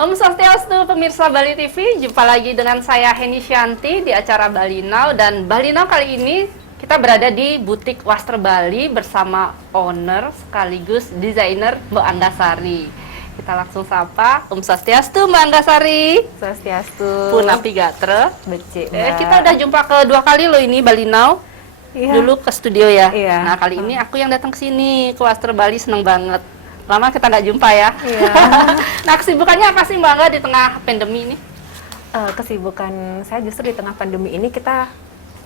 Om Swastiastu, pemirsa Bali TV, jumpa lagi dengan saya Heni Shanti di acara Bali Now. Dan Bali Now kali ini kita berada di butik Wastra Bali bersama owner sekaligus desainer Mbak Anggasari. Kita langsung sapa. Om Swastiastu, Mbak Anggasari. Swastiastu. Punapi Gatre. Becik, Kita udah jumpa kedua kali loh ini Bali Now. Iya. Dulu ke studio ya. Iya. Nah kali ini aku yang datang ke sini ke Wastra Bali, seneng banget. Lama kita nggak jumpa ya. Iya. Nah kesibukannya apa sih Mbak Angga di tengah pandemi ini? Kesibukan saya justru di tengah pandemi ini kita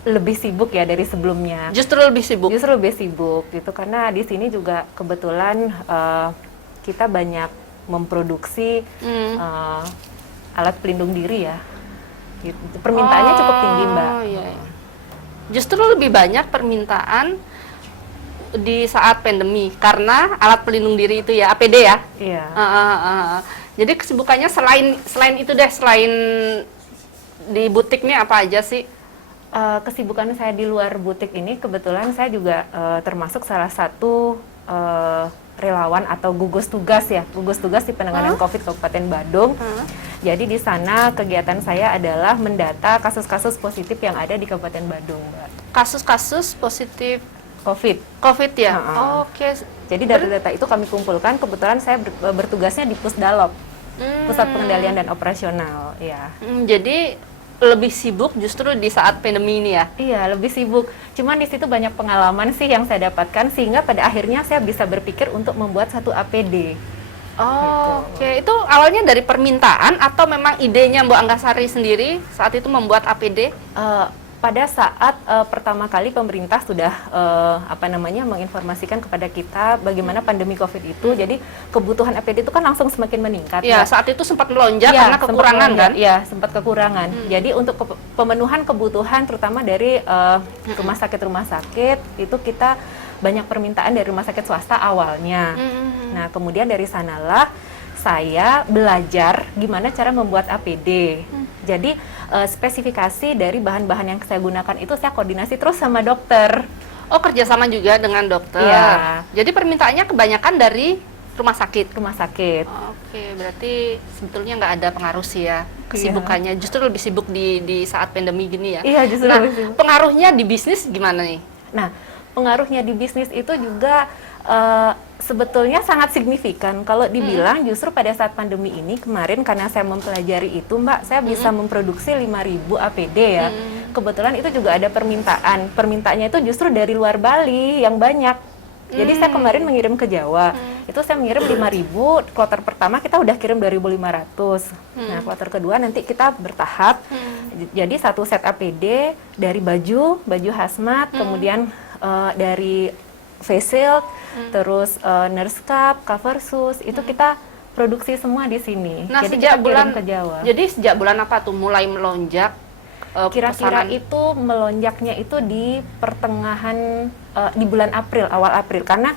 lebih sibuk ya dari sebelumnya. Justru lebih sibuk. Justru lebih sibuk gitu karena di sini juga kebetulan kita banyak memproduksi alat pelindung diri ya. Gitu. Permintaannya cukup tinggi, Mbak. Iya. Justru lebih banyak permintaan di saat pandemi karena alat pelindung diri itu ya, APD ya. Iya. Jadi kesibukannya selain itu deh, selain di butik nih apa aja sih? Kesibukan saya di luar butik ini kebetulan saya juga termasuk salah satu relawan atau gugus tugas ya, gugus tugas di penanganan COVID Kabupaten Badung. Jadi di sana kegiatan saya adalah mendata kasus-kasus positif yang ada di Kabupaten Badung, Mbak. Kasus-kasus positif COVID ya? Oke. Jadi data-data itu kami kumpulkan. Kebetulan saya bertugasnya di Pusdalop, Pusat Pengendalian dan Operasional. Ya. Jadi lebih sibuk justru di saat pandemi ini ya? Iya, lebih sibuk. Cuman di situ banyak pengalaman sih yang saya dapatkan sehingga pada akhirnya saya bisa berpikir untuk membuat satu APD. Oke. Itu awalnya dari permintaan atau memang idenya Mbak Anggasari sendiri saat itu membuat APD? Pada saat pertama kali pemerintah sudah menginformasikan kepada kita bagaimana pandemi COVID itu, jadi kebutuhan APD itu kan langsung semakin meningkat. Ya, saat itu sempat melonjak karena kekurangan kan? Iya, sempat kekurangan. Jadi untuk pemenuhan kebutuhan terutama dari rumah sakit itu kita banyak permintaan dari rumah sakit swasta awalnya. Nah, kemudian dari sanalah saya belajar gimana cara membuat APD. Jadi spesifikasi dari bahan-bahan yang saya gunakan itu saya koordinasi terus sama dokter. Oh, kerjasama juga dengan dokter. Iya. Jadi permintaannya kebanyakan dari rumah sakit. Rumah sakit. Oke, berarti sebetulnya nggak ada pengaruh sih ya kesibukannya. Justru lebih sibuk di saat pandemi gini ya. Iya, justru nah, lebih sibuk. pengaruhnya di bisnis gimana nih? Nah, pengaruhnya di bisnis itu juga sebetulnya sangat signifikan. Kalau dibilang justru pada saat pandemi ini kemarin karena saya mempelajari itu, Mbak, saya bisa memproduksi 5.000 APD ya. Kebetulan itu juga ada permintaan. Permintaannya itu justru dari luar Bali yang banyak. Jadi saya kemarin mengirim ke Jawa. Itu saya mengirim 5.000, kloter pertama kita udah kirim 2.500. Nah, kloter kedua nanti kita bertahap. Jadi satu set APD dari baju hazmat, kemudian dari face shield, terus nurse cap, cover shoes, itu kita produksi semua di sini. Nah, jadi sejak kita bulan kirim ke Jawa. Jadi sejak bulan apa tuh mulai melonjak? Kira-kira pesanan? itu melonjaknya itu di pertengahan di bulan April, awal April, karena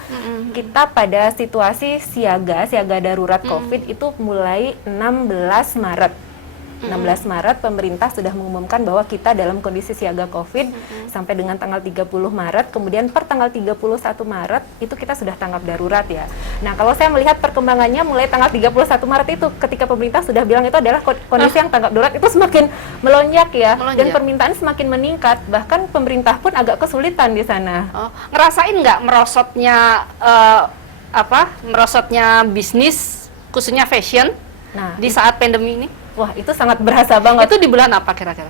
kita pada situasi siaga darurat COVID itu mulai 16 Maret. 16 Maret pemerintah sudah mengumumkan bahwa kita dalam kondisi siaga COVID sampai dengan tanggal 30 Maret, kemudian per tanggal 31 Maret itu kita sudah tanggap darurat ya. Nah, kalau saya melihat perkembangannya mulai tanggal 31 Maret itu ketika pemerintah sudah bilang itu adalah kondisi yang tanggap darurat, itu semakin melonjak ya. Dan permintaan semakin meningkat, bahkan pemerintah pun agak kesulitan di sana. Ngerasain nggak merosotnya bisnis khususnya fashion di saat pandemi ini? Wah, itu sangat berasa banget. Itu di bulan apa kira-kira?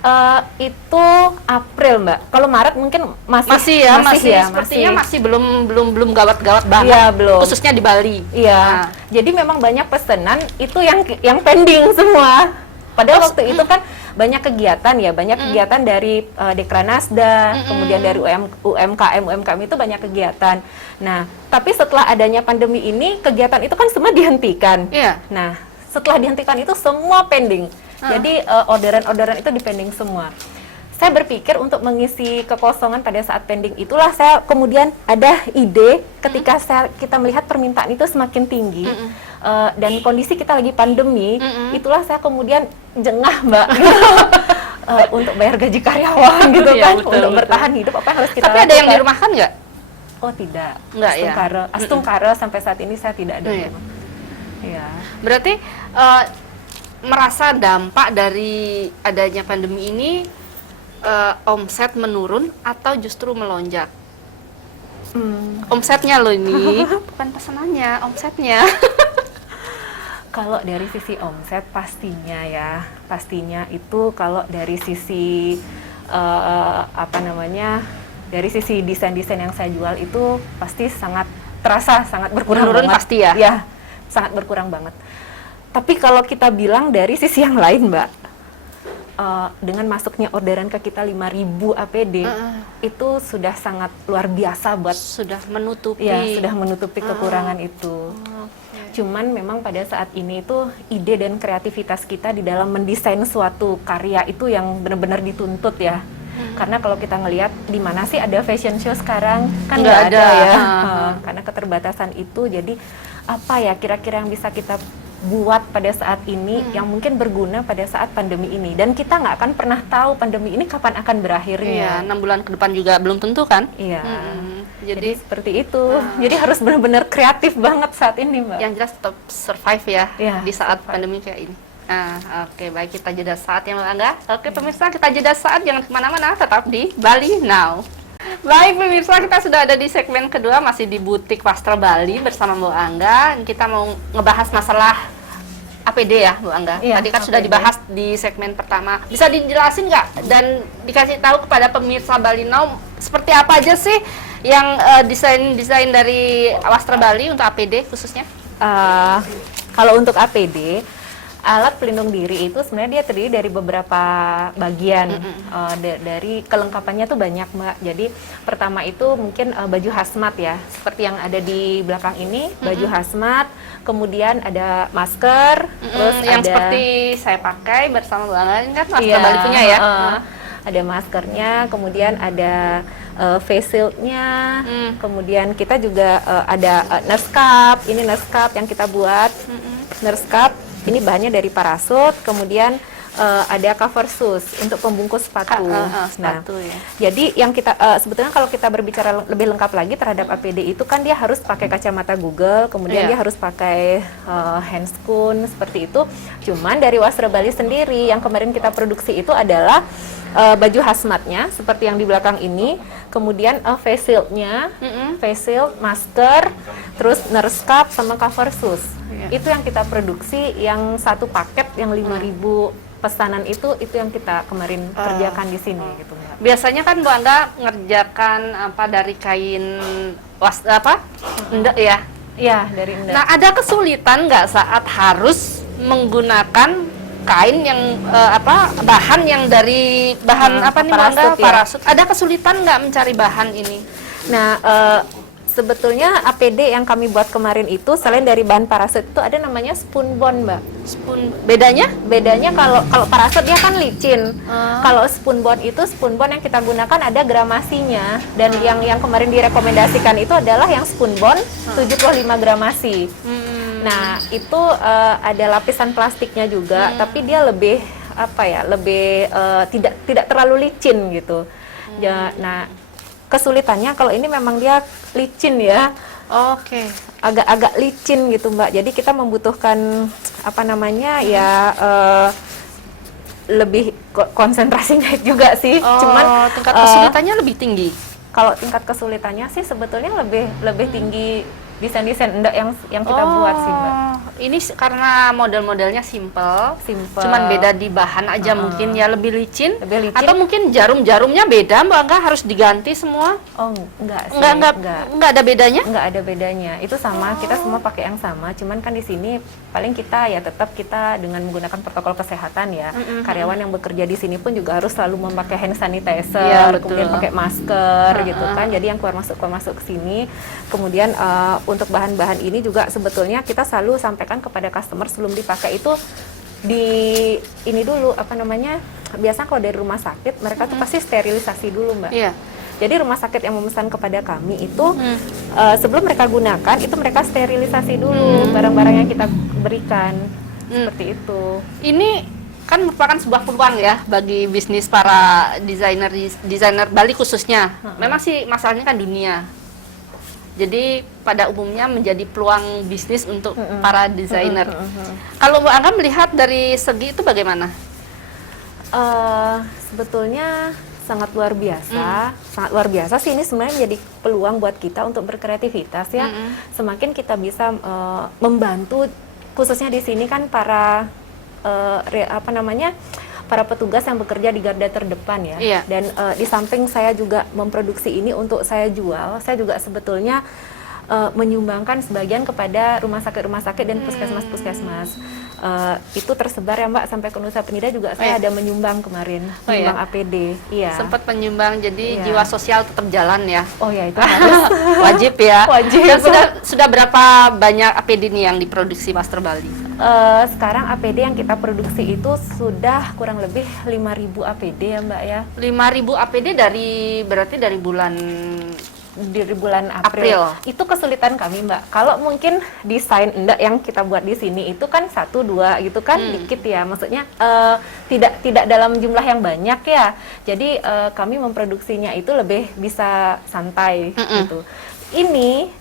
Itu April, Mbak. Kalau Maret mungkin masih sepertinya masih belum gawat-gawat banget. Iya, belum. Khususnya di Bali. Iya. Jadi memang banyak pesanan itu yang pending semua. Padahal waktu itu kan banyak kegiatan dari Dekranasda, kemudian dari UMKM itu banyak kegiatan. Nah, tapi setelah adanya pandemi ini kegiatan itu kan semua dihentikan. Iya. Nah, setelah dihentikan itu semua pending. Jadi orderan-orderan itu dipending semua. Saya berpikir untuk mengisi kekosongan pada saat pending itulah saya kemudian ada ide ketika kita melihat permintaan itu semakin tinggi dan kondisi kita lagi pandemi, itulah saya kemudian jengah, Mbak. Untuk bayar gaji karyawan gitu kan, untuk bertahan hidup apa yang harus kita lakukan. Tapi ada yang dirumahkan nggak? Oh, tidak. Nggak ya? Astungkara sampai saat ini saya tidak ada. Iya. Iya. Berarti merasa dampak dari adanya pandemi ini, omset menurun atau justru melonjak? Omsetnya loh ini, bukan pesanannya, omsetnya. Kalau dari sisi omset pastinya itu kalau dari sisi dari sisi desain-desain yang saya jual itu pasti sangat terasa, sangat berkurang Menurun banget. pasti ya? Ya, sangat berkurang banget. Tapi kalau kita bilang dari sisi yang lain, Mbak, dengan masuknya orderan ke kita 5.000 APD, itu sudah sangat luar biasa buat Sudah menutupi. ya, sudah menutupi kekurangan itu. Cuman memang pada saat ini itu ide dan kreativitas kita di dalam mendesain suatu karya itu yang benar-benar dituntut ya. Karena kalau kita ngelihat di mana sih ada fashion show sekarang, kan Nggak nggak ada ada. ya. Karena keterbatasan itu, jadi apa ya kira-kira yang bisa kita buat pada saat ini yang mungkin berguna pada saat pandemi ini, dan kita nggak akan pernah tahu pandemi ini kapan akan Iya, berakhirnya. 6 bulan ke depan juga belum tentu kan? Iya. Jadi Jadi seperti itu. Jadi harus benar-benar kreatif banget saat ini, Mbak. yang jelas tetap survive ya, Iya, di saat survive. pandemi kayak ini. Oke, baik, kita jeda saat ya Mbak Angga. Oke pemirsa, kita jeda saat, jangan kemana-mana, tetap di Bali Now. Baik pemirsa, kita sudah ada di segmen kedua, masih di Butik Wastra Bali bersama Mbak Angga. Kita mau ngebahas masalah APD ya Bu Angga. Iya, Tadi kan sudah APD. dibahas di segmen pertama. Bisa dijelasin nggak dan dikasih tahu kepada pemirsa Bali Now seperti apa aja sih yang desain dari Wastra Bali untuk APD khususnya? Kalau untuk APD, alat pelindung diri itu sebenarnya dia terdiri dari beberapa bagian. Dari kelengkapannya tuh banyak, Mbak. Jadi pertama itu mungkin baju hazmat ya, seperti yang ada di belakang ini, baju hazmat. Kemudian ada masker, terus yang ada seperti saya pakai bersama Bu Angga ini kan Wastra iya, Bali punya ya. ada maskernya, kemudian ada face shield-nya, kemudian kita juga ada nurse cup. Ini nurse cup yang kita buat. Nurse cup ini bahannya dari parasut, kemudian ada cover shoes untuk pembungkus sepatu. Sepatu ya. Jadi yang kita sebetulnya kalau kita berbicara lebih lengkap lagi terhadap APD itu kan dia harus pakai kacamata Google, kemudian Iya. dia harus pakai handscoon seperti itu. Cuman dari Wastra Bali sendiri yang kemarin kita produksi itu adalah baju hazmatnya seperti yang di belakang ini, kemudian face shield-nya, face shield, masker, terus nurse cup sama cover shoes. Iya. Itu yang kita produksi, yang satu paket yang 5.000 pesanan itu yang kita kemarin kerjakan di sini gitu, Mbak. Biasanya kan Bu Angga ngerjakan apa dari kain endek ya. Iya, dari Indah. Nah, ada kesulitan nggak saat harus menggunakan kain yang bahan yang dari bahan apa nih Bu Angga? parasut ya. Parasut. Ada kesulitan nggak mencari bahan ini? Nah, sebetulnya APD yang kami buat kemarin itu selain dari bahan parasut itu ada namanya spunbond, Mbak. Bedanya? Bedanya kalau parasut dia kan licin. Kalau spunbond itu spunbond yang kita gunakan ada gramasinya, dan yang kemarin direkomendasikan itu adalah yang spunbond 75 gramasi. Nah, itu ada lapisan plastiknya juga, tapi dia lebih tidak terlalu licin gitu. Ya, nah, kesulitannya kalau ini memang dia licin ya. Oke. Agak-agak licin gitu, Mbak. Jadi kita membutuhkan lebih konsentrasinya juga sih. Cuman tingkat kesulitannya lebih tinggi. kalau tingkat kesulitannya sih sebetulnya lebih tinggi desain-desain endek yang kita buat sih, Mbak. Ini karena model-modelnya simple, Simple. cuman beda di bahan aja mungkin ya, lebih licin. Lebih licin. Atau mungkin jarum-jarumnya beda, Mbak Angga, harus diganti semua? Oh, enggak sih. Enggak ada bedanya? Enggak ada bedanya. Itu sama, kita semua pakai yang sama. Cuman kan di sini paling kita ya tetap kita dengan menggunakan protokol kesehatan ya. Karyawan yang bekerja di sini pun juga harus selalu memakai hand sanitizer, Iya, betul. kemudian pakai masker gitu kan. Jadi yang keluar masuk ke sini. Kemudian untuk bahan-bahan ini juga sebetulnya kita selalu sampaikan kepada customer sebelum dipakai itu ini dulu biasanya kalau dari rumah sakit mereka tuh pasti sterilisasi dulu, Mbak. Iya. Jadi rumah sakit yang memesan kepada kami itu sebelum mereka gunakan itu mereka sterilisasi dulu barang-barang yang kita berikan. Seperti itu. Ini kan merupakan sebuah peluang ya bagi bisnis para desainer Bali khususnya. Memang sih masalahnya kan dunia. Jadi pada umumnya menjadi peluang bisnis untuk para desainer. Kalau Bu Angga melihat dari segi itu bagaimana? Sebetulnya sangat luar biasa, sangat luar biasa sih ini sebenarnya menjadi peluang buat kita untuk berkreativitas ya. Semakin kita bisa membantu, khususnya di sini kan para para petugas yang bekerja di garda terdepan ya. Iya. Dan di samping saya juga memproduksi ini untuk saya jual, saya juga sebetulnya menyumbangkan sebagian kepada rumah sakit dan puskesmas-puskesmas. Itu tersebar ya Mbak, sampai ke Nusa Penida juga saya ada menyumbang kemarin, menyumbang APD. Iya. Sempat menyumbang, jadi jiwa sosial tetap jalan ya. Oh ya, itu harus Wajib ya. Wajib. Dan sudah berapa banyak APD nih yang diproduksi Wastro Bali? Sekarang APD yang kita produksi itu sudah kurang lebih 5.000 APD ya Mbak ya. 5.000 APD berarti dari bulan April. Itu kesulitan kami Mbak. Kalau mungkin desain enggak yang kita buat di sini itu kan 1-2 gitu kan dikit ya. Maksudnya tidak dalam jumlah yang banyak ya. Jadi kami memproduksinya itu lebih bisa santai gitu. Ini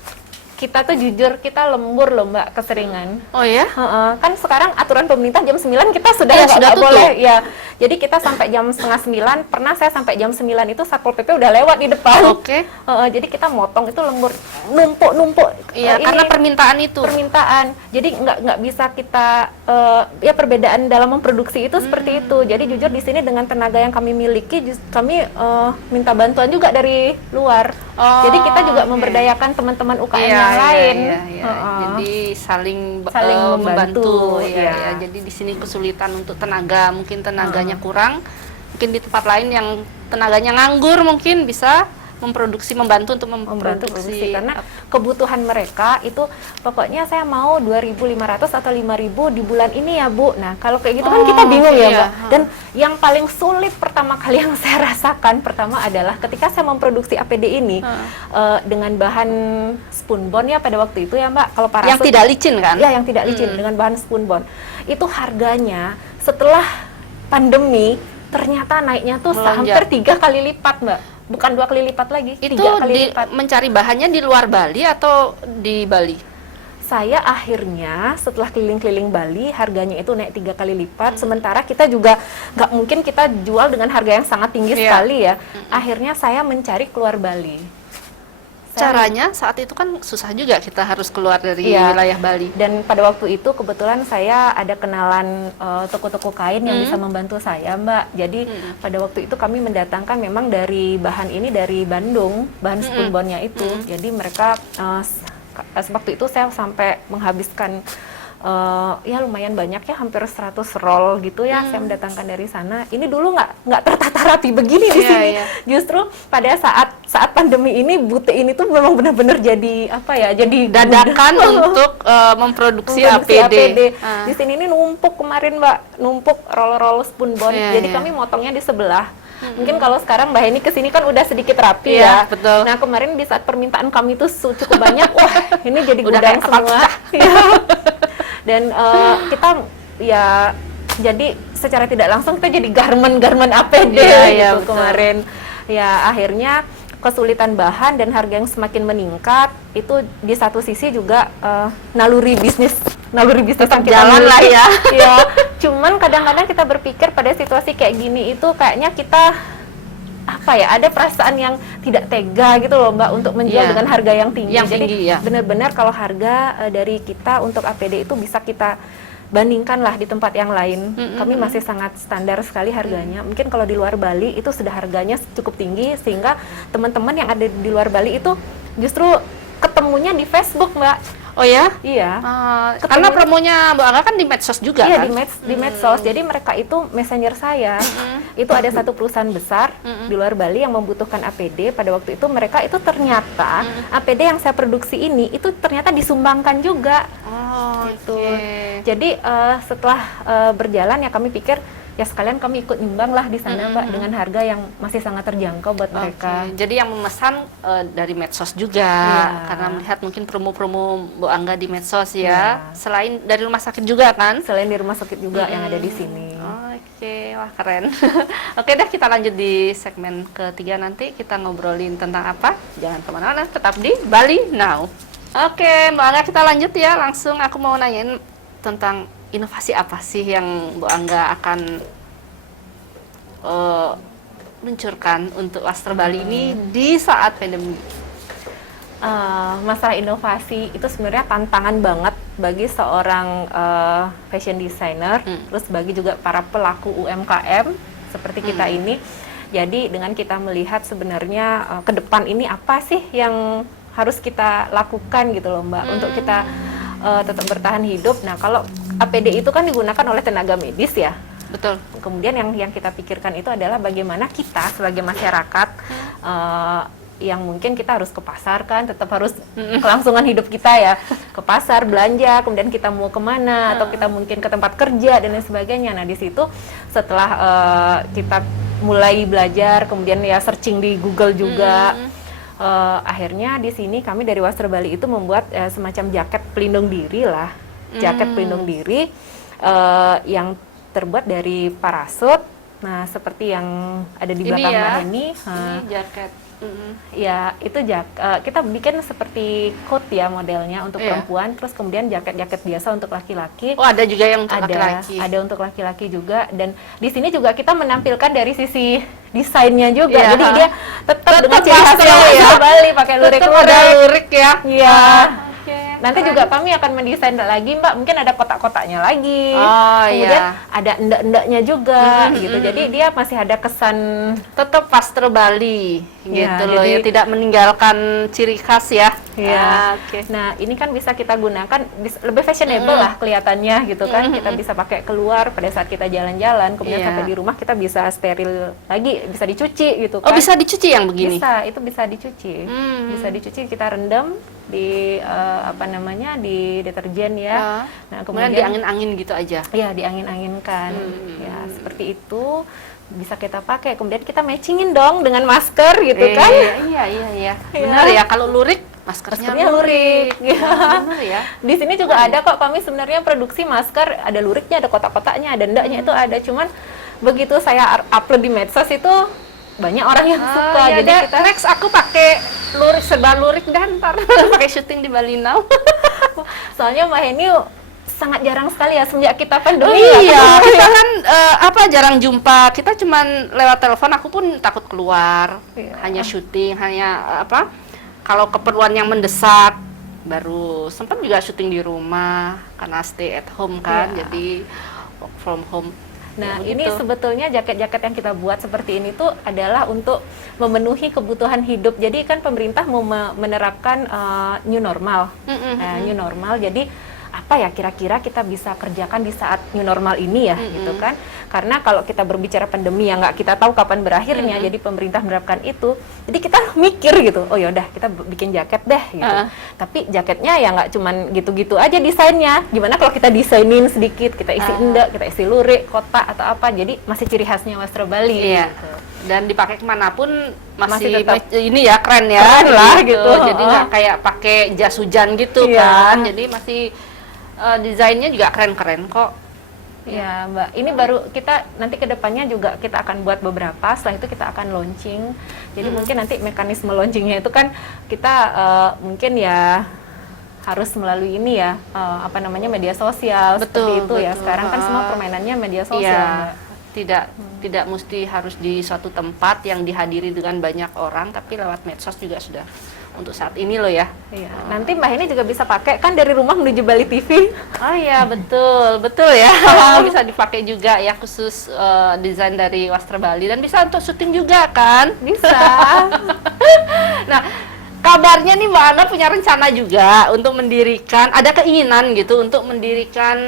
kita tuh jujur kita lembur loh Mbak, keseringan. Oh ya? Kan sekarang aturan pemerintah jam 9 kita sudah nggak boleh ya. Jadi kita sampai jam setengah 9, pernah saya sampai jam 9 itu Satpol PP udah lewat di depan. Oke. Jadi kita motong itu lembur, numpuk. Iya, karena permintaan itu. Permintaan. Jadi nggak bisa kita ya perbedaan dalam memproduksi itu seperti itu. Jadi jujur di sini dengan tenaga yang kami miliki, kami minta bantuan juga dari luar. Jadi kita juga memberdayakan teman-teman UKM yang lain. Iya. Jadi saling membantu. Ya. Jadi di sini kesulitan untuk tenaga, mungkin tenaganya kurang. Mungkin di tempat lain yang tenaganya nganggur mungkin bisa membantu untuk memproduksi karena kebutuhan mereka itu pokoknya saya mau 2.500 atau 5.000 di bulan ini ya Bu. Nah kalau kayak gitu kan kita bingung ya Mbak. Dan yang paling sulit pertama kali yang saya rasakan adalah ketika saya memproduksi APD ini dengan bahan spunbond ya pada waktu itu ya Mbak. Kalau parasut yang tidak licin kan? Ya yang tidak licin dengan bahan spunbond. Itu harganya setelah pandemi ternyata naiknya tuh hampir 3 kali lipat Mbak. Bukan 2 kali lipat lagi, 3 kali lipat. Mencari bahannya di luar Bali atau di Bali? Saya akhirnya setelah keliling-keliling Bali, harganya itu naik 3 kali lipat. Sementara kita juga nggak mungkin kita jual dengan harga yang sangat tinggi sekali ya. Akhirnya saya mencari keluar Bali. Caranya saat itu kan susah juga, kita harus keluar dari wilayah Bali. Dan pada waktu itu kebetulan saya ada kenalan toko-toko kain yang bisa membantu saya Mbak. Jadi pada waktu itu kami mendatangkan memang dari bahan ini dari Bandung, bahan spunbondnya itu. Jadi mereka waktu itu saya sampai menghabiskan ya lumayan banyak ya, hampir 100 roll gitu ya saya mendatangkan dari sana. Ini dulu nggak tertata rapi begini di sini. Justru pada saat pandemi ini butik ini tuh memang benar-benar jadi jadi dadakan untuk memproduksi APD. Di sini ini numpuk kemarin Mbak, numpuk roll-roll spunbond. Jadi kami motongnya di sebelah. Mungkin kalau sekarang Mbak Heni kesini kan udah sedikit rapi ya. Betul. Nah kemarin di saat permintaan kami tuh cukup banyak, wah ini jadi udah gudang semua. Dan kita ya jadi secara tidak langsung kita jadi garment APD gitu kemarin. Ya akhirnya kesulitan bahan dan harga yang semakin meningkat itu di satu sisi juga naluri bisnis yang kita jalan lah ya. Ya, cuman kadang-kadang kita berpikir pada situasi kayak gini itu kayaknya kita ada perasaan yang tidak tega gitu loh Mbak untuk menjual dengan harga yang tinggi. Jadi benar-benar kalau harga dari kita untuk APD itu bisa kita bandingkan lah di tempat yang lain. Kami masih sangat standar sekali harganya. Mungkin kalau di luar Bali itu sudah harganya cukup tinggi sehingga teman-teman yang ada di luar Bali itu justru ketemunya di Facebook Mbak. Oh ya? Iya. Karena promonya Mbak Angga kan di medsos juga kan? Iya, di medsos. Jadi mereka itu messenger saya. Itu ada satu perusahaan besar di luar Bali yang membutuhkan APD. Pada waktu itu mereka itu ternyata APD yang saya produksi ini itu ternyata disumbangkan juga. Gitu. Jadi setelah berjalan ya kami pikir ya sekalian kami ikut nyumbang lah di sana Mbak dengan harga yang masih sangat terjangkau buat mereka. Jadi yang memesan dari medsos juga karena melihat mungkin promo-promo Bu Angga di medsos ya. Selain dari rumah sakit juga kan? Selain di rumah sakit juga yang ada di sini. Oke, wah keren. Oke deh, kita lanjut di segmen ketiga nanti kita ngobrolin tentang apa. Jangan kemana-mana, tetap di Bali Now. Oke, Mbak Angga, kita lanjut ya. Langsung aku mau nanyain tentang inovasi apa sih yang Bu Angga akan luncurkan untuk Wastra Bali ini di saat pandemi. Masalah inovasi itu sebenarnya tantangan banget bagi seorang fashion designer, terus bagi juga para pelaku UMKM seperti kita ini. Jadi dengan kita melihat sebenarnya ke depan ini apa sih yang harus kita lakukan gitu loh Mbak, untuk kita tetap bertahan hidup. Nah kalau APD itu kan digunakan oleh tenaga medis ya. Betul. Kemudian yang kita pikirkan itu adalah bagaimana kita sebagai masyarakat yang mungkin kita harus ke pasar kan, tetap harus kelangsungan hidup kita ya, ke pasar belanja, kemudian kita mau kemana atau kita mungkin ke tempat kerja dan lain sebagainya. Nah di situ setelah kita mulai belajar, kemudian ya searching di Google juga, akhirnya di sini kami dari Wastra Bali itu membuat semacam jaket pelindung diri lah, jaket pelindung diri yang terbuat dari parasut. Nah seperti yang ada di belakang Mbak Heni. Ini jaket. Ya itu kita bikin seperti coat ya modelnya untuk perempuan, terus kemudian jaket-jaket biasa untuk laki-laki. Oh ada juga yang untuk laki-laki. Ada untuk laki-laki juga, dan di sini juga kita menampilkan dari sisi desainnya juga. Jadi dia tetap dengan ciri khasnya ya. Bali pakai lurik ya. Iya. Nanti juga kami akan mendesain lagi Mbak, mungkin ada kotak-kotaknya lagi, kemudian ada endek-endeknya juga gitu. Jadi dia masih ada kesan tetap Wastra Bali gitu loh ya, tidak meninggalkan ciri khas ya. Iya. Nah ini kan bisa kita gunakan lebih fashionable lah kelihatannya gitu kan. Kita bisa pakai keluar pada saat kita jalan-jalan, kemudian sampai di rumah kita bisa steril lagi, bisa dicuci gitu kan. Oh bisa dicuci yang begini? Bisa, itu bisa dicuci. Bisa dicuci, kita rendam di di deterjen ya. Nah, kemudian diangin-angin gitu aja. Iya, diangin-anginkan. Ya, seperti itu bisa kita pakai. Kemudian kita matchingin dong dengan masker gitu kan. Iya. Benar ya, kalau lurik maskernya lurik. Benar ya. Di sini juga ada kok, kami sebenarnya produksi masker, ada luriknya, ada kotak-kotaknya, ada endaknya, itu ada. Cuman begitu saya upload di medsos itu banyak orang yang suka. Jadi kita next aku pakai lurik, serba lurik dan ntar pakai syuting di Bali Now. Soalnya Mbak Heni sangat jarang sekali ya semenjak kita pandemi. Iya, kita kan jarang jumpa. Kita cuman lewat telepon, aku pun takut keluar. Hanya syuting, hanya kalau keperluan yang mendesak baru sempat juga syuting di rumah karena stay at home kan. Jadi work from home. Nah, ini sebetulnya jaket-jaket yang kita buat seperti ini tuh adalah untuk memenuhi kebutuhan hidup. Jadi kan pemerintah mau menerapkan new normal. New normal. Jadi apa ya kira-kira kita bisa kerjakan di saat new normal ini ya, gitu kan? Karena kalau kita berbicara pandemi yang nggak kita tahu kapan berakhirnya, jadi pemerintah menerapkan itu. Jadi kita mikir gitu, oh yaudah kita bikin jaket deh gitu. Tapi jaketnya ya nggak cuman gitu-gitu aja desainnya. Gimana kalau kita desainin sedikit, kita isi endek, kita isi lurik, kotak atau apa. Jadi masih ciri khasnya Wastra Bali. Gitu. Dan dipakai kemanapun masih tetap ini ya keren ya, keren lah gitu. Jadi nggak kayak pakai jas hujan gitu kan. Jadi masih desainnya juga keren-keren kok. Ya Mbak, ini baru kita nanti kedepannya juga kita akan buat beberapa. Setelah itu kita akan launching. Jadi mungkin nanti mekanisme launchingnya itu kan kita mungkin ya harus melalui ini ya media sosial. Seperti itu ya. Sekarang kan semua permainannya media sosial. Tidak mesti harus di suatu tempat yang dihadiri dengan banyak orang, tapi lewat medsos juga sudah untuk saat ini loh ya. Iya. Nanti Mbak ini juga bisa pakai kan dari rumah menuju Bali TV. Oh iya betul ya. Bisa dipakai juga ya, khusus desain dari Wastra Bali, dan bisa untuk syuting juga kan? Bisa. Nah, kabarnya nih Mbak Ana punya rencana juga untuk mendirikan, ada keinginan gitu untuk mendirikan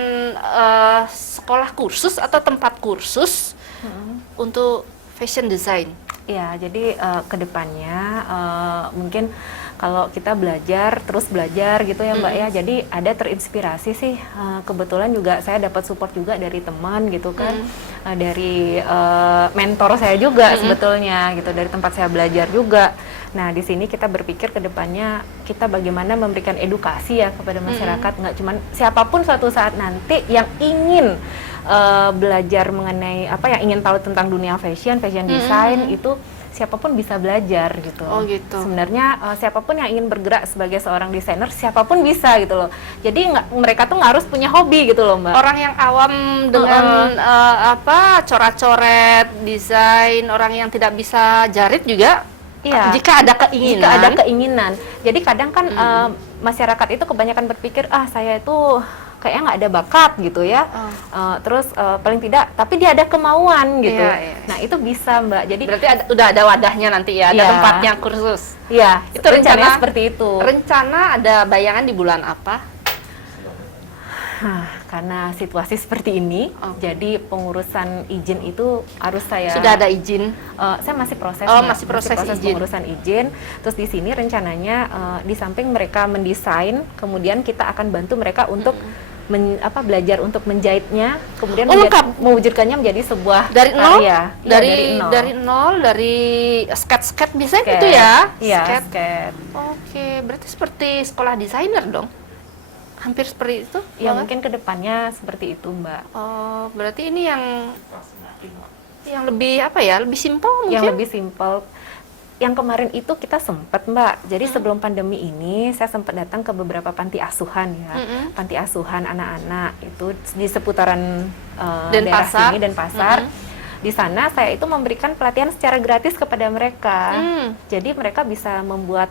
sekolah kursus atau tempat kursus untuk fashion design. Ya, jadi kedepannya mungkin kalau kita terus belajar gitu ya Mbak ya, jadi ada terinspirasi sih, kebetulan juga saya dapat support juga dari teman gitu kan, dari mentor saya juga sebetulnya gitu, dari tempat saya belajar juga. Nah di sini kita berpikir kedepannya kita bagaimana memberikan edukasi ya kepada masyarakat, nggak cuman siapapun suatu saat nanti yang ingin belajar mengenai yang ingin tahu tentang dunia fashion design itu siapapun bisa belajar gitu. Oh, gitu. Sebenarnya siapapun yang ingin bergerak sebagai seorang desainer, siapapun bisa gitu loh. Jadi mereka tuh nggak harus punya hobi gitu loh, Mbak. Orang yang awam dengan coret-coret, desain, orang yang tidak bisa jarit juga, Iya. jika ada keinginan. Jika ada keinginan. Jadi kadang kan masyarakat itu kebanyakan berpikir, saya itu kayaknya nggak ada bakat gitu ya. Terus paling tidak, tapi dia ada kemauan gitu. Iya, iya. Nah itu bisa, Mbak. Jadi Berarti udah ada wadahnya nanti ya, ada Iya. tempatnya kursus. iya, Itu rencananya seperti itu. Rencana ada bayangan di bulan apa? Karena situasi seperti ini, jadi pengurusan izin itu harus saya. Sudah ada izin? Saya masih proses. Oh, Mbak. masih proses izin. pengurusan izin. Terus di sini rencananya di samping mereka mendesain, kemudian kita akan bantu mereka untuk belajar untuk menjahitnya, kemudian lengkap. mewujudkannya menjadi sebuah Dari nol? karya. Iya, Dari nol, dari sketch desain Sketch. itu ya? Iya, Sketch. sketch. Oke, berarti seperti sekolah desainer dong? Hampir seperti itu? Ya banget? mungkin kedepannya seperti itu, Mbak. Oh, berarti ini yang lebih apa ya? Lebih simpel mungkin? Yang lebih simpel. Yang kemarin itu kita sempat, Mbak. Jadi sebelum pandemi ini saya sempat datang ke beberapa panti asuhan ya. Panti asuhan anak-anak itu di seputaran daerah Denpasar. sini, Denpasar. Di sana saya itu memberikan pelatihan secara gratis kepada mereka. Jadi mereka bisa membuat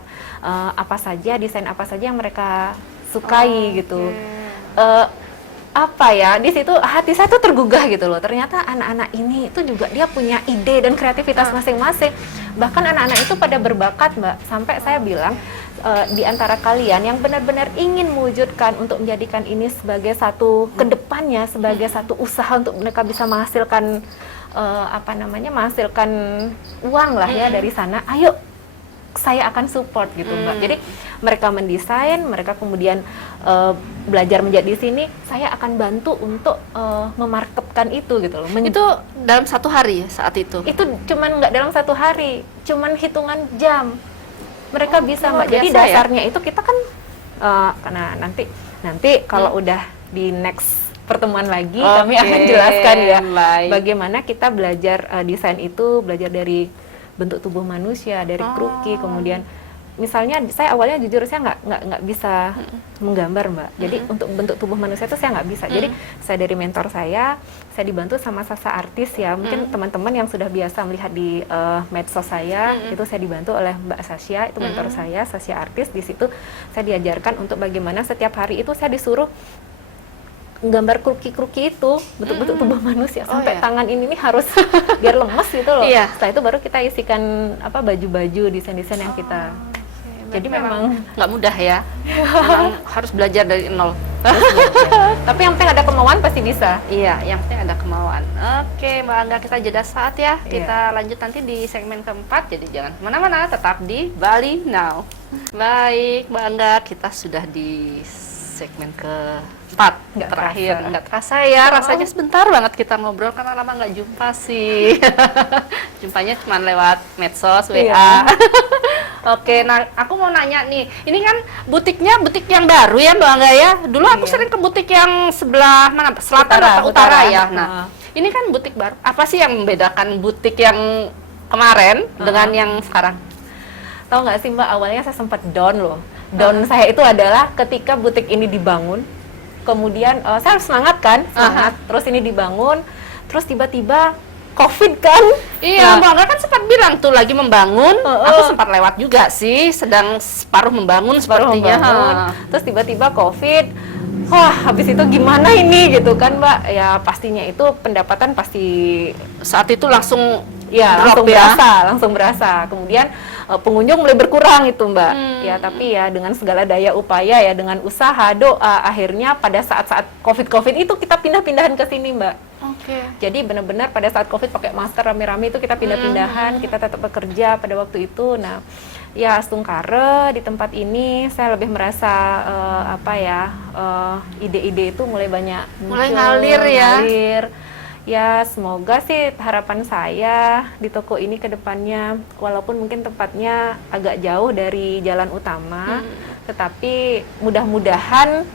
desain apa saja yang mereka sukai gitu. Di situ hati saya tuh tergugah gitu loh. Ternyata anak-anak ini itu juga dia punya ide dan kreativitas masing-masing. Bahkan anak-anak itu pada berbakat, Mbak. Sampai saya bilang di antara kalian yang benar-benar ingin mewujudkan untuk menjadikan ini sebagai satu kedepannya, sebagai satu usaha untuk mereka bisa menghasilkan menghasilkan uang lah ya dari sana. Ayo, saya akan support gitu, Mbak. Jadi mereka mendesain, mereka kemudian belajar menjadi di sini, saya akan bantu untuk memarketkan itu gitu loh. Itu dalam satu hari saat itu? Itu cuman nggak dalam satu hari, cuman hitungan jam. Mereka bisa, Mbak. Jadi biasa ya? dasarnya itu kita kan karena nanti kalau udah di next pertemuan lagi kami akan jelaskan ya bagaimana kita belajar desain itu, belajar dari bentuk tubuh manusia, dari kroki, kemudian misalnya saya awalnya jujur saya nggak bisa menggambar, Mbak. Jadi untuk bentuk tubuh manusia itu saya nggak bisa. Jadi saya dari mentor saya dibantu sama Sasa Artis ya. Mungkin teman-teman yang sudah biasa melihat di medsos saya itu saya dibantu oleh Mbak Sasya, itu mentor saya, Sasya Artis. Di situ saya diajarkan untuk bagaimana setiap hari itu saya disuruh gambar kruki-kruki itu bentuk-bentuk tubuh manusia sampai tangan ini nih harus biar lemes gitu loh. Setelah itu baru kita isikan baju-baju desain-desain yang kita. Jadi memang nggak mudah ya. Memang harus belajar dari nol. Tapi yang penting ada kemauan pasti bisa. Iya, yang penting ada kemauan. Oke, Mbak Angga, kita jeda saat ya. Kita lanjut nanti di segmen keempat. Jadi jangan kemana-mana, tetap di Bali Now. Baik, Mbak Angga, kita sudah di segmen keempat. Nggak terasa ya, rasanya sebentar banget kita ngobrol karena lama nggak jumpa sih. Jumpanya cuma lewat medsos, WA. Oke, nah aku mau nanya nih, ini kan butiknya butik yang baru ya Mbak Angga ya? Dulu aku sering ke butik yang sebelah mana, selatan atau utara ya? Nah, ini kan butik baru, apa sih yang membedakan butik yang kemarin dengan yang sekarang? Tahu nggak sih Mbak, awalnya saya sempat down loh. Down saya itu adalah ketika butik ini dibangun, kemudian saya harus semangat kan, terus ini dibangun, terus tiba-tiba COVID kan? Iya, Mbak Angga kan sempat bilang tuh lagi membangun. Aku sempat lewat juga sih, sedang separuh membangun sepertinya. Terus tiba-tiba COVID. Wah, habis itu gimana ini gitu kan, Mbak? Ya pastinya itu pendapatan pasti saat itu langsung langsung berasa. Kemudian pengunjung mulai berkurang itu, Mbak. Ya, tapi ya dengan segala daya upaya ya, dengan usaha, doa, akhirnya pada saat-saat COVID itu kita pindah-pindahan ke sini, Mbak. Jadi benar-benar pada saat COVID pakai masker rame-rame itu kita pindah-pindahan, kita tetap bekerja pada waktu itu. Nah, ya sungkara di tempat ini saya lebih merasa ide-ide itu mulai banyak mulai ngalir ya. Ya, semoga sih harapan saya di toko ini ke depannya, walaupun mungkin tempatnya agak jauh dari jalan utama, tetapi mudah-mudahan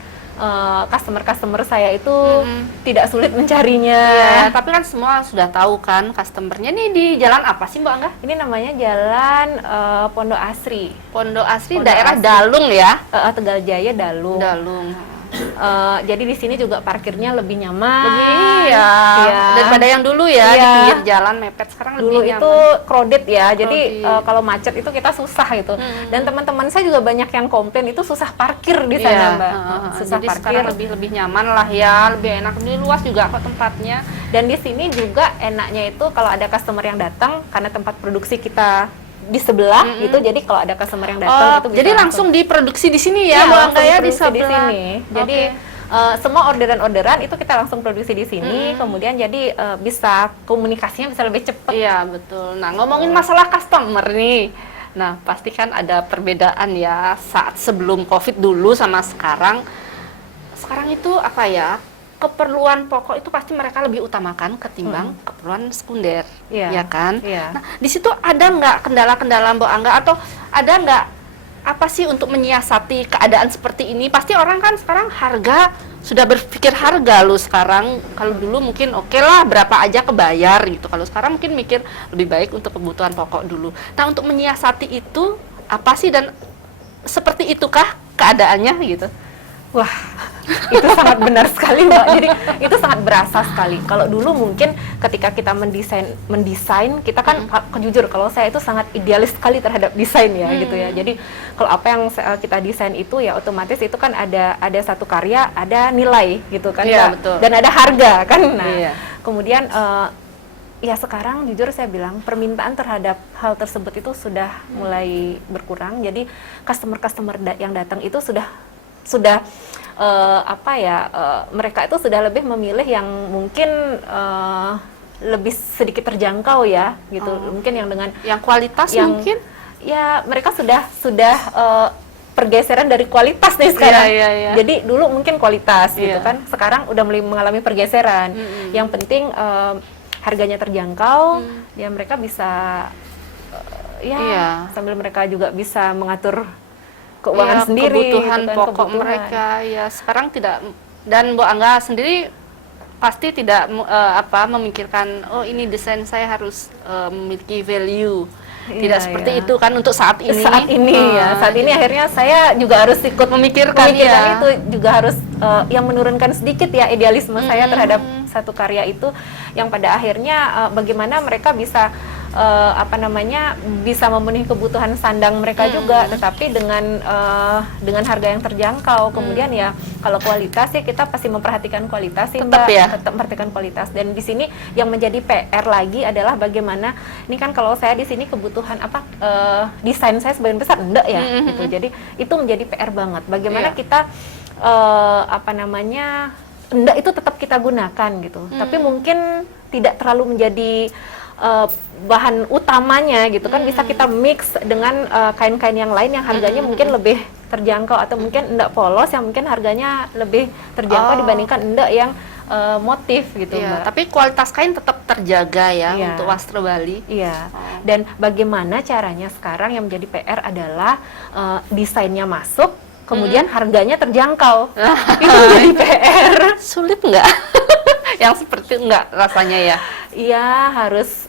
customer saya itu tidak sulit mencarinya. Ya, tapi kan semua sudah tahu kan customernya nih di jalan apa sih Mbak Angga? Ini namanya Jalan Pondok Asri. Pondok Asri, Pondok daerah Asri. Dalung ya? Tegal Jaya, Dalung. Dalung. Jadi di sini juga parkirnya lebih nyaman. Iya. Daripada yang dulu ya di Iya. pinggir jalan mepet, sekarang Dulu lebih itu nyaman. crowded ya, jadi Crowded. kalau macet itu kita susah gitu. Dan teman-teman saya juga banyak yang komplain itu susah parkir di sana, Iya, Mbak. Susah jadi parkir. sekarang lebih nyaman lah ya, lebih enak, lebih luas juga kok tempatnya. Dan di sini juga enaknya itu kalau ada customer yang datang karena tempat produksi kita di sebelah gitu, jadi kalau ada customer yang datang itu bisa jadi langsung diproduksi di sini ya, Iya, Mbak langsung Angga ya, di diproduksi di sebelah. sini. Jadi Oke. semua orderan-orderan itu kita langsung produksi di sini, kemudian jadi bisa komunikasinya bisa lebih cepat. Iya betul. Nah ngomongin masalah customer nih, nah pasti kan ada perbedaan ya saat sebelum COVID dulu sama sekarang. Sekarang itu apa ya? Keperluan pokok itu pasti mereka lebih utamakan ketimbang keperluan sekunder, Iya. ya kan? Iya. Nah di situ ada nggak kendala-kendala Mbak Angga, atau ada nggak apa sih untuk menyiasati keadaan seperti ini? Pasti orang kan sekarang harga sudah berpikir harga loh sekarang. Kalau dulu mungkin oke lah berapa aja kebayar gitu. Kalau sekarang mungkin mikir lebih baik untuk kebutuhan pokok dulu. Nah untuk menyiasati itu apa sih, dan seperti itukah keadaannya gitu? Wah, itu sangat benar sekali, Mbak. Jadi itu sangat berasa sekali. Kalau dulu mungkin ketika kita mendesain kita kan jujur kalau saya itu sangat idealis sekali terhadap desain ya gitu ya. Jadi kalau apa yang kita desain itu ya otomatis itu kan ada satu karya, ada nilai gitu kan, Iya, Mbak. betul. Dan ada harga kan. Nah, Iya. kemudian ya sekarang jujur saya bilang permintaan terhadap hal tersebut itu sudah mulai berkurang. Jadi customer yang datang itu sudah mereka itu sudah lebih memilih yang mungkin lebih sedikit terjangkau ya gitu. Mungkin yang dengan Yang kualitas yang mungkin? ya mereka sudah pergeseran dari kualitas nih sekarang. Iya, iya. Jadi dulu mungkin kualitas gitu Iya. kan. Sekarang udah mulai mengalami pergeseran. Yang penting harganya terjangkau, ya mereka bisa Iya. sambil mereka juga bisa mengatur keuangan Iya, sendiri kebutuhan gitu kan, pokok kebutuhan. mereka ya sekarang tidak. Dan Bu Angga sendiri pasti tidak memikirkan ini desain saya harus memiliki value, tidak Iya, seperti iya. itu kan untuk saat ini. Saat ini saat ini akhirnya saya juga harus ikut Memikirkan, ya. itu juga harus yang menurunkan sedikit ya idealisme saya terhadap satu karya itu, yang pada akhirnya bagaimana mereka bisa bisa memenuhi kebutuhan sandang mereka juga, tetapi dengan harga yang terjangkau. Kemudian ya kalau kualitas ya kita pasti memperhatikan kualitas sih, Tetap Mbak. ya? Tetap memperhatikan kualitas. Dan di sini yang menjadi PR lagi adalah bagaimana ini kan kalau saya di sini kebutuhan desain saya sebagian besar enggak ya gitu. Jadi itu menjadi PR banget. Bagaimana Iya. kita enggak itu tetap kita gunakan gitu. Tapi mungkin tidak terlalu menjadi bahan utamanya gitu kan, bisa kita mix dengan kain-kain yang lain yang harganya mungkin lebih terjangkau, atau mungkin enggak polos yang mungkin harganya lebih terjangkau dibandingkan enggak yang motif gitu, Iya, Mbak. tapi kualitas kain tetap terjaga ya Iya. untuk Wastra Bali. Iya. Dan bagaimana caranya sekarang yang menjadi PR adalah desainnya masuk, kemudian harganya terjangkau. Itu jadi PR. Sulit nggak? Yang seperti enggak rasanya ya? Iya, harus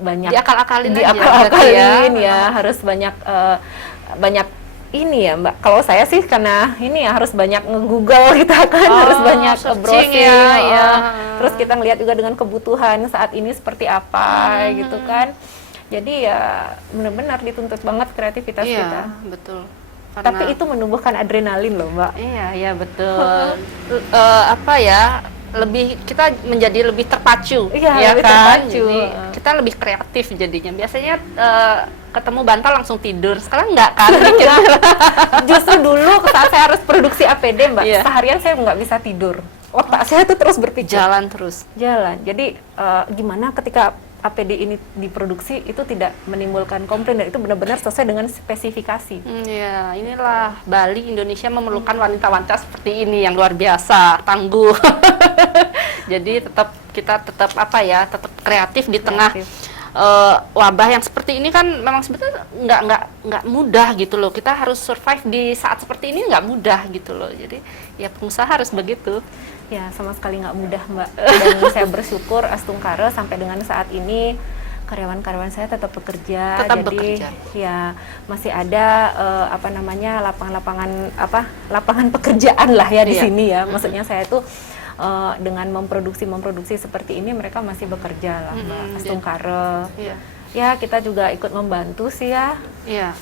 banyak Diakal-akalin aja diakal-akalin berarti ya, harus banyak ini ya, Mbak. Kalau saya sih karena ini ya harus banyak nge-google kita kan, harus banyak searching browsing ya, ya. Terus kita ngelihat juga dengan kebutuhan saat ini seperti apa gitu kan. Jadi ya benar-benar dituntut banget kreativitas Iya, kita. betul. Tapi itu menumbuhkan adrenalin loh, Mbak. Iya, iya betul. Kita menjadi lebih terpacu, Iya, ya lebih kan? terpacu. Jadi kita lebih kreatif jadinya. Biasanya ketemu bantal langsung tidur. Sekarang enggak kan? Justru dulu saat saya harus produksi APD, Mbak, Iya. seharian saya nggak bisa tidur. Otak saya tuh terus berpikir. Jalan terus. Jalan. Jadi gimana ketika APD ini diproduksi itu tidak menimbulkan komplain dan itu benar-benar sesuai dengan spesifikasi. Ya, inilah Bali, Indonesia memerlukan wanita-wanita seperti ini yang luar biasa, tangguh. Jadi kita tetap kreatif di tengah Kreatif. wabah yang seperti ini kan memang sebetulnya nggak mudah gitu loh. Kita harus survive di saat seperti ini nggak mudah gitu loh. Jadi ya pengusaha harus begitu. Ya, sama sekali nggak mudah, Mbak. Dan saya bersyukur Astungkara sampai dengan saat ini karyawan-karyawan saya tetap bekerja. Tetap jadi bekerja. ya masih ada lapangan pekerjaan lah ya di Iya. sini ya. Maksudnya saya tuh dengan memproduksi seperti ini mereka masih bekerja lah, Mbak. Astungkara. Iya. Ya, kita juga ikut membantu sih ya. Iya.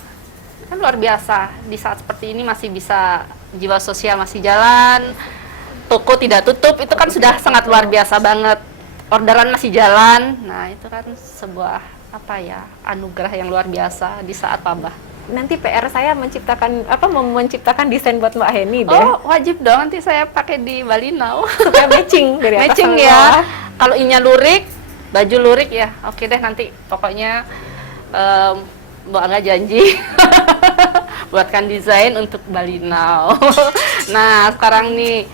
Kan luar biasa di saat seperti ini masih bisa jiwa sosial masih jalan. Toko tidak tutup, itu kan sudah sangat luar biasa banget. Orderan masih jalan, nah itu kan sebuah anugerah yang luar biasa di saat wabah. Nanti PR saya menciptakan desain buat Mbak Heni deh. Oh wajib dong, nanti saya pakai di Bali Now. Supaya matching dari atas Matching sama ya. bawah. Kalau inya lurik, baju lurik ya. Oke deh nanti pokoknya Mbak Angga janji buatkan desain untuk Bali Now. Nah sekarang nih,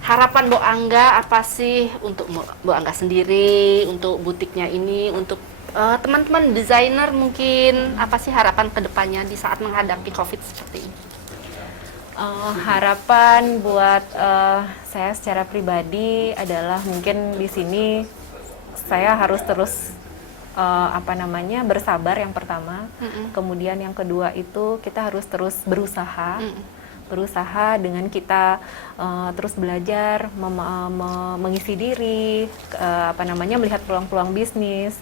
harapan Bu Angga apa sih untuk Bu Angga sendiri, untuk butiknya ini, untuk teman-teman desainer mungkin, apa sih harapan kedepannya di saat menghadapi COVID seperti ini? Harapan buat saya secara pribadi adalah mungkin di sini saya harus terus bersabar yang pertama, kemudian yang kedua itu kita harus terus berusaha. Berusaha dengan kita terus belajar, mengisi diri, melihat peluang-peluang bisnis.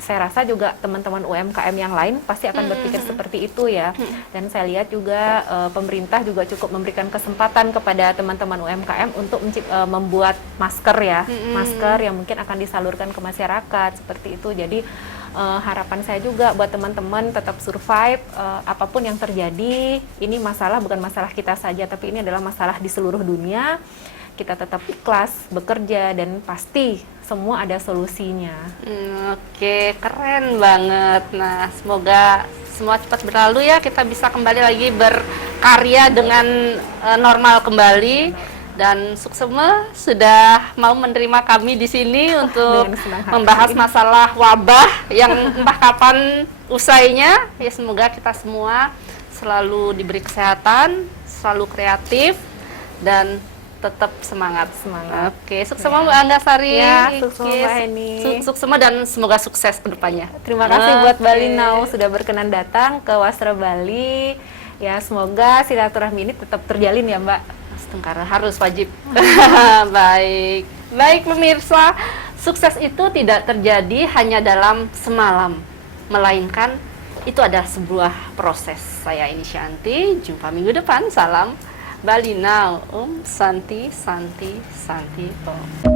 Saya rasa juga teman-teman UMKM yang lain pasti akan berpikir seperti itu ya. Dan saya lihat juga pemerintah juga cukup memberikan kesempatan kepada teman-teman UMKM untuk membuat masker ya, masker yang mungkin akan disalurkan ke masyarakat seperti itu. Jadi harapan saya juga buat teman-teman tetap survive apapun yang terjadi. Ini masalah bukan masalah kita saja, tapi ini adalah masalah di seluruh dunia. Kita tetap ikhlas bekerja dan pasti semua ada solusinya. Oke, keren banget. Nah, semoga semua cepat berlalu ya, kita bisa kembali lagi berkarya dengan normal kembali. Dan Suksema sudah mau menerima kami di sini untuk membahas masalah wabah yang entah kapan usainya. Ya semoga kita semua selalu diberi kesehatan, selalu kreatif dan tetap semangat. Oke, Suksema Mbak Angga Sari. Ya, Suksema Mbak Heni. Suksema dan semoga sukses ke depannya. Terima kasih buat Bali Now sudah berkenan datang ke Wasra Bali. Ya, semoga silaturahmi ini tetap terjalin ya, Mbak. Astungkara harus wajib. Baik pemirsa, sukses itu tidak terjadi hanya dalam semalam, melainkan itu adalah sebuah proses. Saya Inisyanti, jumpa minggu depan. Salam Bali Now. Santi, Santi, Santi.